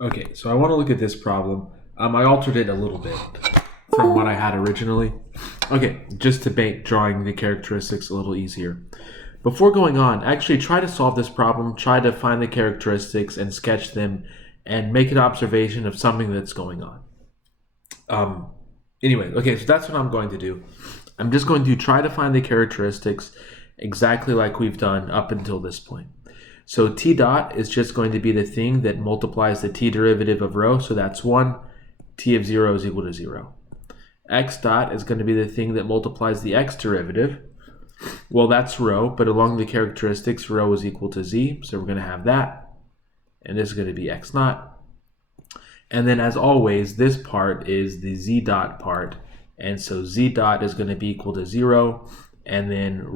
Okay, so I want to look at this problem. I altered it a little bit from what I had originally. Okay, just to make drawing the characteristics a little easier. Before going on, actually try to solve this problem, try to find the characteristics and sketch them and make an observation of something that's going on. Um, anyway, okay, so that's what I'm going to do. I'm just going to try to find the characteristics exactly like we've done up until this point. So t dot is just going to be the thing that multiplies the t derivative of rho, so that's 1. T of 0 is equal to 0. X dot is going to be the thing that multiplies the x derivative. Well, that's rho, but along the characteristics, rho is equal to z, so we're going to have that. And this is going to be x naught. And then as always, this part is the z dot part. And so z dot is going to be equal to 0. And then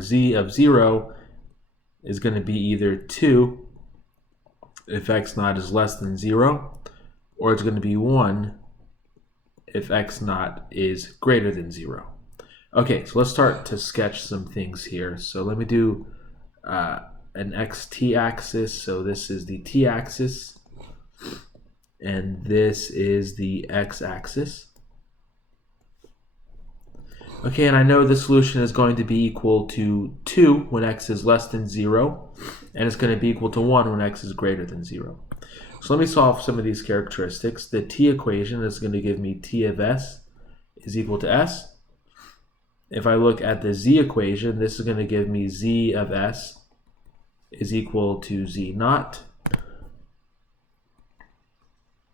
z of 0 is going to be either 2 if x naught is less than 0, or it's going to be 1 if x naught is greater than 0. Okay, so let's start to sketch some things here. So let me do an xt axis. So this is the t-axis, and this is the x-axis. Okay, and I know the solution is going to be equal to 2 when x is less than 0, and it's going to be equal to 1 when x is greater than 0. So let me solve some of these characteristics. The t equation is going to give me t of s is equal to s. If I look at the z equation, this is going to give me z of s is equal to z naught,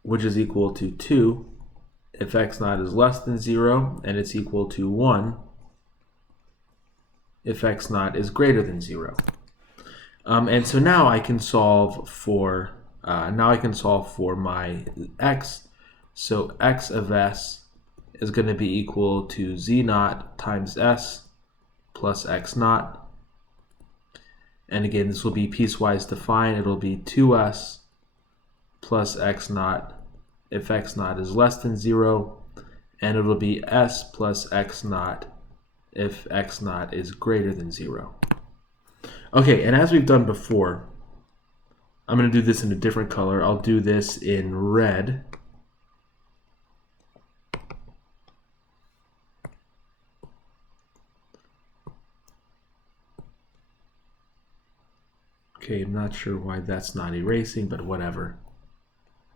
which is equal to 2 if x naught is less than 0, and it's equal to 1 if x naught is greater than 0. And so now I can solve for my x. So x of s is going to be equal to z naught times s plus x naught. And again, this will be piecewise defined. It'll be 2s plus x naught if x naught is less than 0, and it'll be s plus x naught if x naught is greater than 0. Okay, and as we've done before, I'm going to do this in a different color. I'll do this in red. Okay, I'm not sure why that's not erasing, but whatever.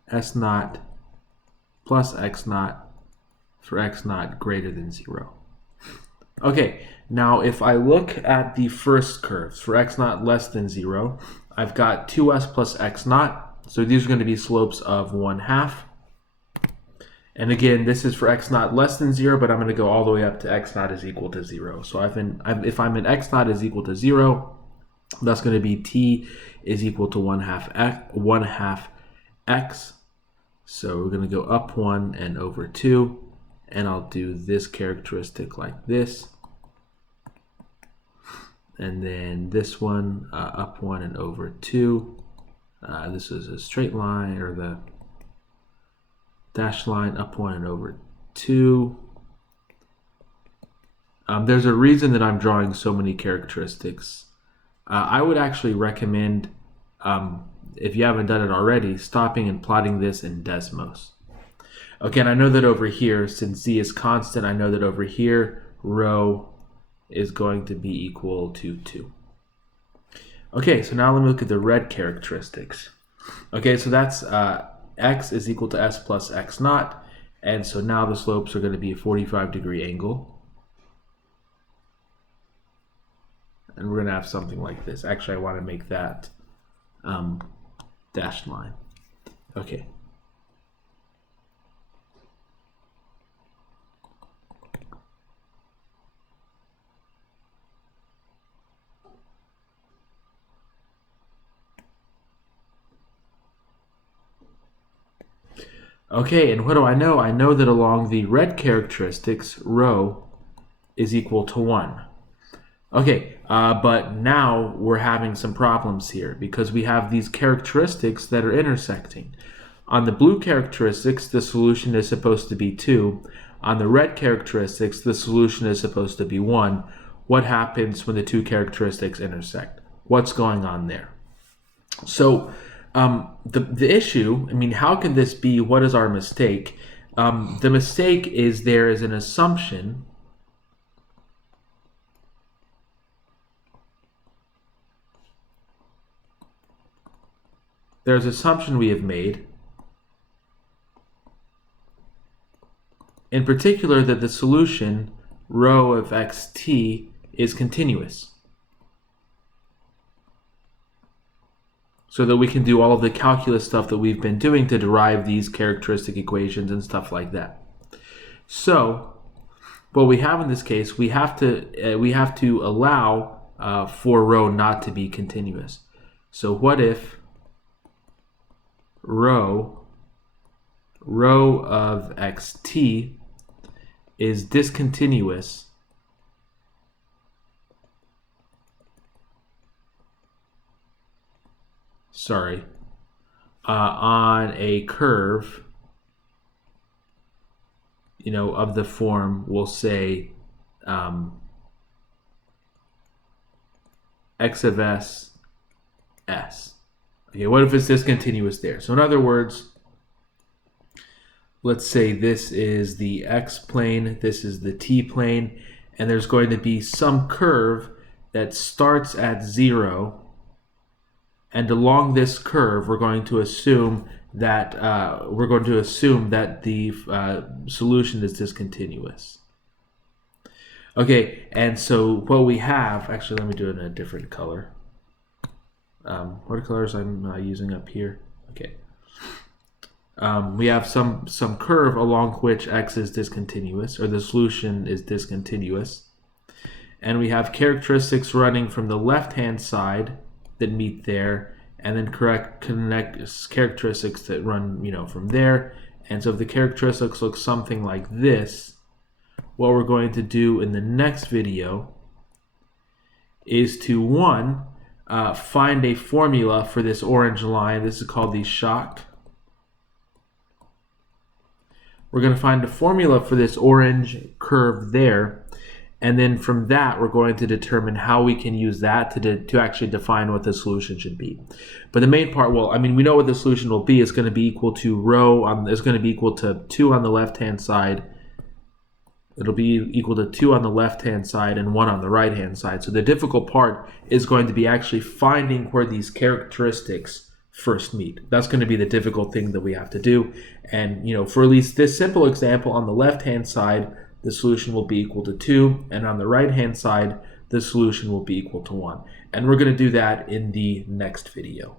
S naught plus x naught for x naught greater than 0. Okay, now if I look at the first curves for x naught less than 0, I've got 2s plus x naught. So these are going to be slopes of 1/2. And again, this is for x naught less than 0, but I'm going to go all the way up to x naught is equal to 0. So if I'm in x naught is equal to 0, that's going to be t is equal to 1/2 x. So we're going to go up 1 and over 2, and I'll do this characteristic like this. And then this one, up 1 and over 2. This is a straight line, or the dashed line, up 1 and over 2. There's a reason that I'm drawing so many characteristics. I would actually recommend, if you haven't done it already, stopping and plotting this in Desmos. Okay, and I know that over here, since z is constant, I know that over here, rho is going to be equal to 2. Okay, so now let me look at the red characteristics. Okay, so that's x is equal to s plus x naught, and so now the slopes are going to be a 45-degree angle. And we're going to have something like this. Actually, I want to make that dashed line. Okay. Okay, and what do I know? I know that along the red characteristics, rho is equal to 1. Okay, but now we're having some problems here because we have these characteristics that are intersecting. On the blue characteristics, the solution is supposed to be 2. On the red characteristics, the solution is supposed to be 1. What happens when the two characteristics intersect? What's going on there? So The issue, I mean, how can this be? What is our mistake? The mistake is there is an assumption we have made, in particular, that the solution rho of xt is continuous, so that we can do all of the calculus stuff that we've been doing to derive these characteristic equations and stuff like that. So what we have in this case, we have to allow for rho not to be continuous. So what if rho of xt is discontinuous on a curve, of the form, we'll say x of s. Okay, what if it's discontinuous there? So in other words, let's say this is the x plane, this is the t plane, and there's going to be some curve that starts at 0, and along this curve we're going to assume that the solution is discontinuous. Okay, and so what we have, actually let me do it in a different color. What colors I'm using up here? Okay. We have some curve along which x is discontinuous, or the solution is discontinuous, and we have characteristics running from the left-hand side that meet there, and then connect characteristics that run, from there. And so if the characteristics look something like this, what we're going to do in the next video is to find a formula for this orange line. This is called the shock. We're going to find a formula for this orange curve there, and then from that we're going to determine how we can use that to actually define what the solution should be. But the main part, we know what the solution will be. It's going to be equal to it's going to be equal to 2 on the left-hand side. It'll be equal to 2 on the left-hand side and 1 on the right-hand side. So the difficult part is going to be actually finding where these characteristics first meet. That's going to be the difficult thing that we have to do. And for at least this simple example, on the left-hand side, the solution will be equal to 2, and on the right-hand side, the solution will be equal to 1. And we're going to do that in the next video.